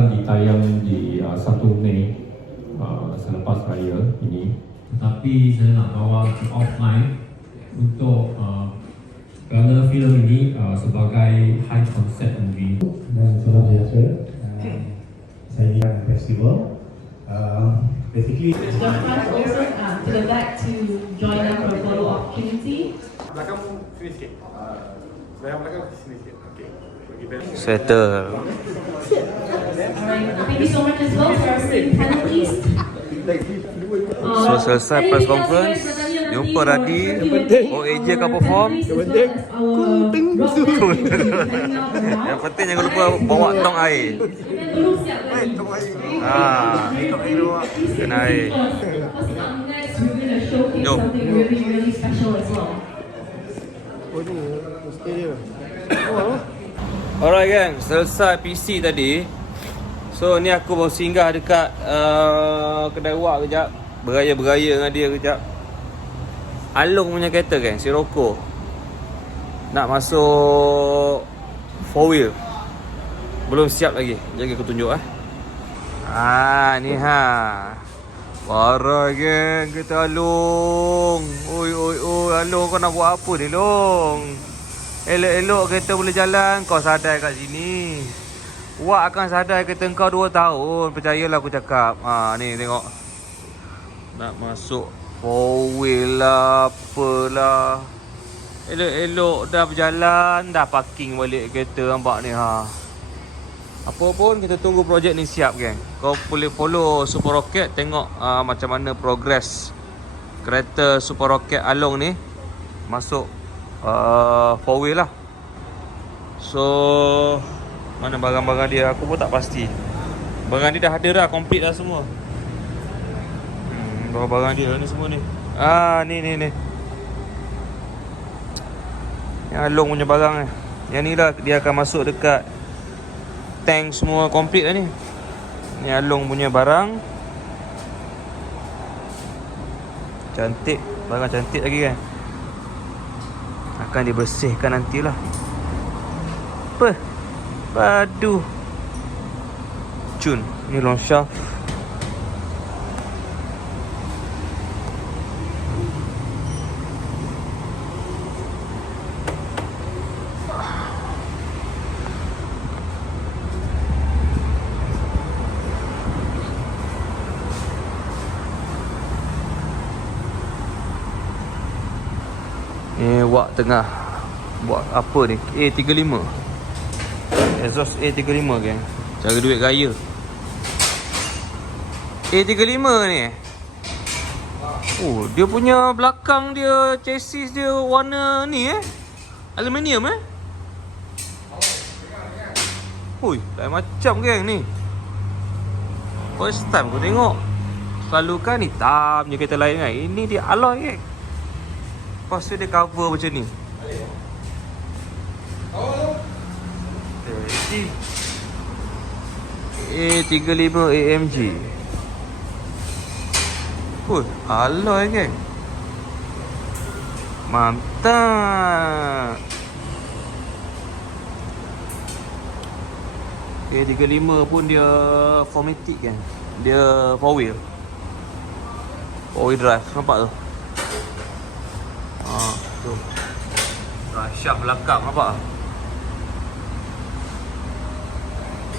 akan ditayang di uh, 1 Mei uh, selepas raya ini. Tetapi saya nak bawa ke offline untuk uh, kerana filem ini uh, sebagai high concept movie. dan salam sejahtera. Uh, saya Ian Festival. Uh, basically, Your friends also uh, to the back to join them for a photo opportunity. belakang sini sikit. Belakang belakang sini sikit. Bel. Settle. So selesai press conference, jumpa Radi. Oh, AJ akan perform. Yang penting, Yang penting jangan lupa bawa tong air. Ah, kena air. Jom. Alright gang, selesai PC tadi. So ni aku baru singgah dekat uh, kedai wak kejap. Beraya-beraya dengan dia kejap. Along punya kereta gang, Sirocco. Nak masuk four wheel. Belum siap lagi. Jadi aku tunjuk eh. Ah ni ha. Parah geng kita Along. Oi oi oi Along kau nak buat apa ni Long? Elok-elok kereta boleh jalan kau sadar kat sini. Wak akan sadar kereta kau 2 tahun. Percayalah aku cakap. Ha ni tengok. Nak masuk four wheel lah apalah. Elok-elok dah berjalan dah parking balik kereta nampak ni ha. Apa pun kita tunggu projek ni siap geng. Kau boleh follow Super Rocket tengok uh, macam mana progress kereta Super Rocket Along ni masuk uh, four wheel lah. So mana barang-barang dia aku pun tak pasti. Barang dia dah ada dah complete dah semua. Hmm, barang-barang dia ni semua ni. Ah ni ni ni. Yang Along punya barang ni. Yang ni lah dia akan masuk dekat tank semua complete dah ni. Ni Along punya barang. Cantik, barang cantik lagi kan. Akan dibersihkan nantilah. Apa? Padu. Cun, ni long shaft. Ni wak tengah buat apa ni? A35. Exhaust A35 kan. Cara duit gaya. A35 ni. Oh, dia punya belakang dia chassis dia warna ni eh. Aluminium eh. Hui, lain macam geng ni. First time aku tengok. Selalu kan hitam je kereta lain kan. Ini dia alloy geng. Lepas tu dia cover macam ni A35 AMG Huh, alloy kan Mantap. A35 pun dia Formatic kan Dia four wheel. Four wheel drive Nampak tu? Ha, tu. Dahsyat belakang nampak?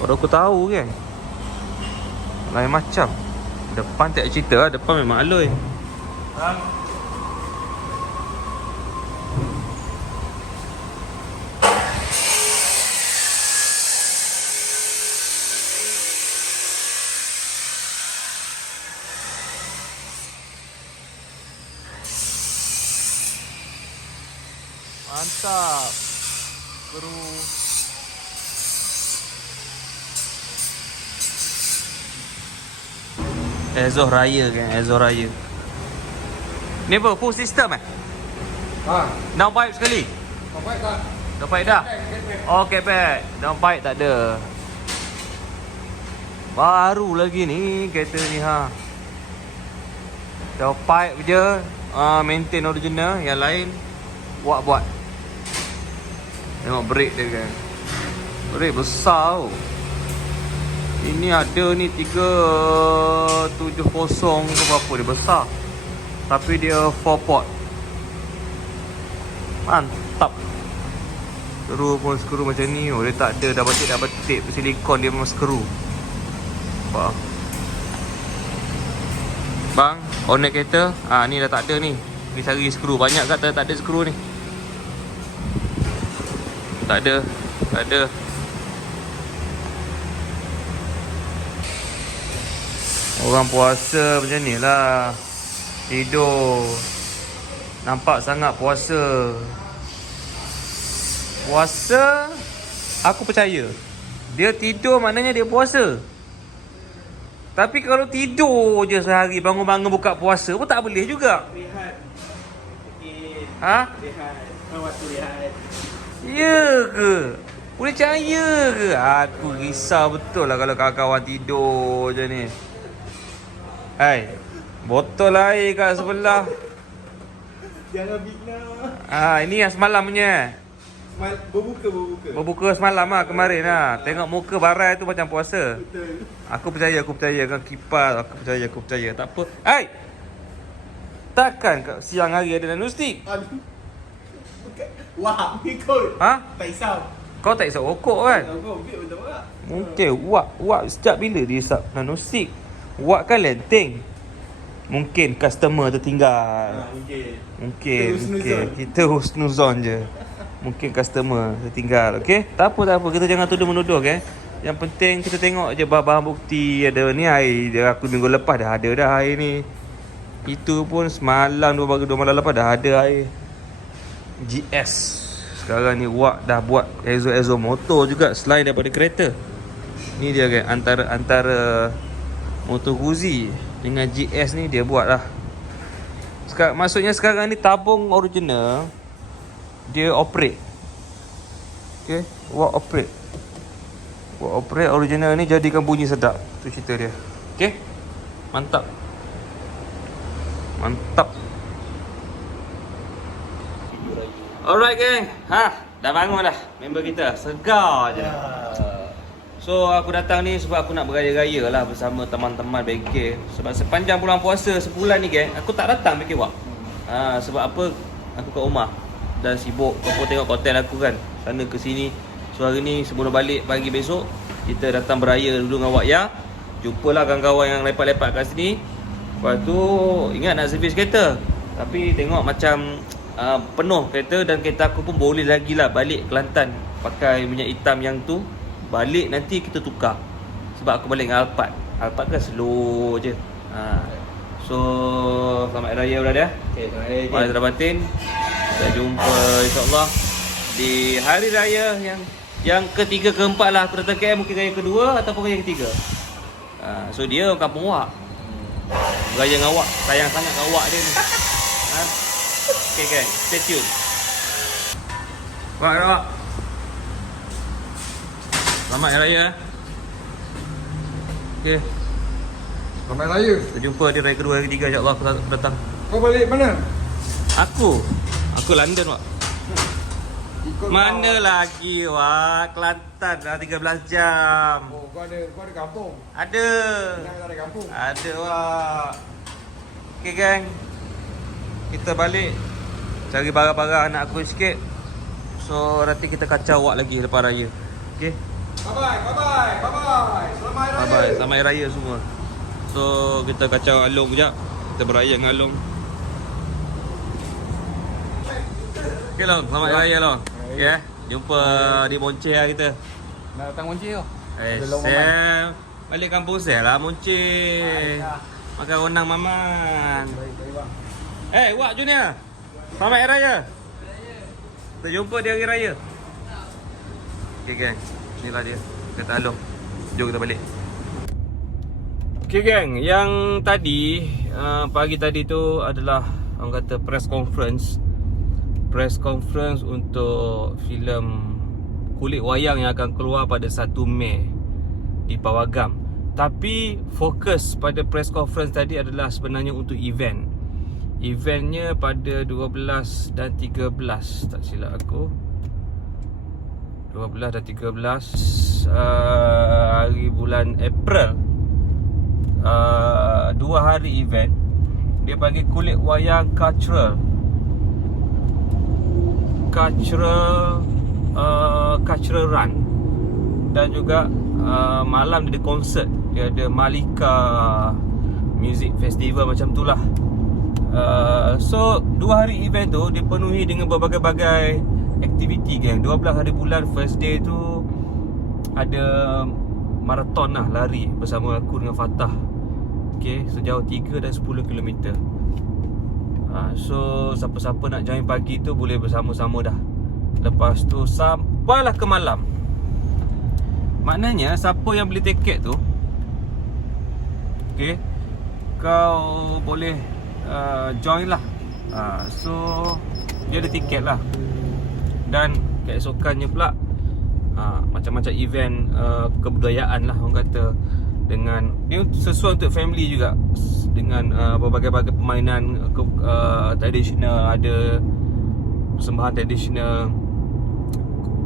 Baru aku tahu kan. Lain macam. Depan tak cerita lah, depan memang alloy. Ha? Mantap. Kru. Exhaust raya kan, exhaust raya. Ni apa? Full system eh? Ha. Down pipe sekali? Bapak dah. Down pipe dah? Okay, pet. Down pipe tak ada. Baru lagi ni kereta ni ha. Down pipe je. Uh, maintain original. Yang lain buat-buat. Tengok brake dia kan. Brake besar tau. Ini ada ni 370 ke berapa dia besar. Tapi dia 4 pot. Mantap. Skru pun skru macam ni. Oh dia tak ada dah batik dah batik silikon dia memang skru. Nampak? Bang, owner kereta, ah ni dah tak ada ni. Ni cari skru. Banyak kat tak ada skru ni. Tak ada. Tak ada. Orang puasa macam ni lah Tidur Nampak sangat puasa Puasa Aku percaya Dia tidur maknanya dia puasa Tapi kalau tidur je sehari Bangun-bangun buka puasa pun tak boleh juga Rehat. Ha? Rehat. Kau waktu rehat. Ya ke? Boleh percaya ke? Aku risau betul lah kalau kawan-kawan tidur je ni Hai Botol air kat sebelah Jangan fitnah. Ah Ini yang semalam punya Semal, berbuka, berbuka. Berbuka semalam lah kemarin lah Tengok muka barai tu macam puasa Betul. Aku percaya, aku percaya kan kipas Aku percaya, aku percaya Tak apa Hai Takkan kat siang hari ada nanustik? Wah, ni kot. Ha? Tak isap. Kau tak isap rokok kan? Mungkin Wak Wak sejak bila dia isap nanosik Wak kan lenteng Mungkin customer tertinggal. Ha, mungkin. Mungkin Kita husnuzon. Mungkin. Kita husnuzon je. Mungkin customer tertinggal Okay Tak apa tak apa. Kita jangan tuduh menuduh okay Yang penting kita tengok je bahan-bahan bukti Ada ni air dia Aku minggu lepas dah ada dah air ni. Itu pun semalam dua pagi dua malam lepas dah ada air GS Sekarang ni Wak dah buat Ezo-Ezo motor juga Selain daripada kereta. Ni dia kan Antara Antara Motor Guzzi Dengan GS ni dia buat lah. Sekarang, Maksudnya sekarang ni Tabung original Dia operate. Okay Wak operate. Wak operate original ni Jadikan bunyi sedap. Tu cerita dia. Okay Mantap. Mantap. Alright geng. Ha Dah bangun dah. Member kita Segar je So aku datang ni sebab aku nak beraya-raya lah bersama teman-teman bengkel. Sebab sepanjang bulan puasa sebulan ni geng Aku tak datang bengkel wak ha, Sebab apa? Aku kat rumah Dan sibuk. Kau pun tengok konten aku kan Sana ke sini. So hari ni sebelum balik pagi besok Kita datang beraya dulu dengan Wak Ya. Jumpalah kawan-kawan yang lepak-lepak kat sini. Lepas tu ingat nak servis kereta? Tapi tengok macam uh, penuh kereta Dan kereta aku pun boleh lagi lah balik Kelantan Pakai minyak hitam yang tu Balik nanti kita tukar. Sebab aku balik dengan Alphard. Alphard kan slow je. Ha. So Selamat Hari Raya berada Okay, baik. Wahai saudara batin Kita jumpa insyaAllah Di Hari Raya yang Yang ketiga keempat lah. Aku datang KL mungkin raya kedua Ataupun raya ketiga. Ha. So dia orang kampung Wak Beraya dengan Wak Sayang sangat dengan Wak dia ni. Ha? Okay kan? Stay tune Wak Wak Selamat Hari Raya. Okay Selamat Raya. Kita jumpa di raya kedua Hari ketiga insyaAllah aku datang Kau balik mana? Aku? Aku London Wak. Ikut Mana lagi Wak? Kelantan dah 13 jam. Kau. Oh, kau ada kau ada kampung. Ada. Kau ada kampung. Ada Wak. Okay gang Kita balik. Cari barang-barang anak aku sikit. So nanti kita kacau Wak lagi lepas raya. Okay Bye bye, bye bye, bye bye. Selamat Hari Bye Raya. bye Selamat Hari Raya semua. So kita kacau Along kejap Kita beraya dengan Along. Okay Long. Selamat Hari Raya Long. Okay eh Jumpa di Monceh lah kita. Nak datang kunci kau. Eh, Sam Balik kampung Sam lah Monceh. Makan rendang maman. Baik, baik bang. Eh, Wak Junior. Selamat Hari Raya. Kita jumpa di Hari Raya. Okay gang Inilah dia. Kata Along Jom kita balik. Okay gang Yang tadi uh, Pagi tadi tu adalah Orang kata press conference. Press conference untuk filem Kulit Wayang yang akan keluar pada 1 Mei Di Pawagam. Tapi fokus pada press conference tadi adalah sebenarnya untuk event. Eventnya pada 12 dan 13 Tak silap aku 12 dan 13 uh, hari bulan April. Uh, dua hari event. Dia panggil kulit wayang cultural. Cultural uh, cultural run. Dan juga uh, malam dia ada konsert. Dia ada Malika Music Festival macam tu lah. Uh, so dua hari event tu dipenuhi dengan berbagai-bagai aktiviti geng. 12 hari bulan first day tu ada maraton lah lari bersama aku dengan Fatah Okay, sejauh 3 dan 10 km ha, So, siapa-siapa nak join pagi tu boleh bersama-sama dah. Lepas tu, sampailah ke malam. Maknanya, siapa yang beli tiket tu Okay Kau boleh uh, join lah. Ha, So, dia ada tiket lah Dan keesokannya pula ha, Macam-macam event uh, kebudayaan lah orang kata. Dengan dia sesuai untuk family juga. Dengan uh, berbagai-bagai permainan uh, tradisional ada persembahan tradisional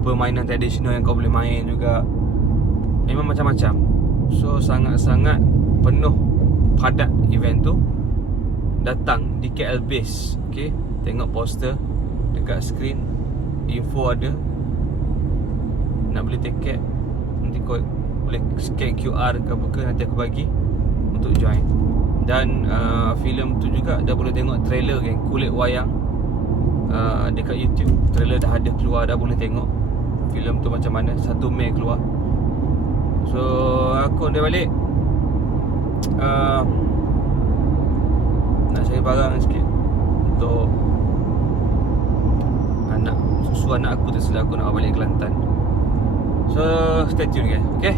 permainan tradisional yang kau boleh main juga. Memang macam-macam. So sangat-sangat penuh padat event tu datang di KL base okey tengok poster dekat screen info ada nak beli tiket nanti kau boleh scan QR ke apa ke nanti aku bagi untuk join. Dan uh, filem tu juga dah boleh tengok trailer kan kulit wayang uh, dekat YouTube trailer dah ada keluar dah boleh tengok filem tu macam mana. 1 Mei keluar. So aku dia balik. Uh, nak cari barang sikit untuk anak susu anak aku setelah aku nak balik Kelantan. So stay tune guys okay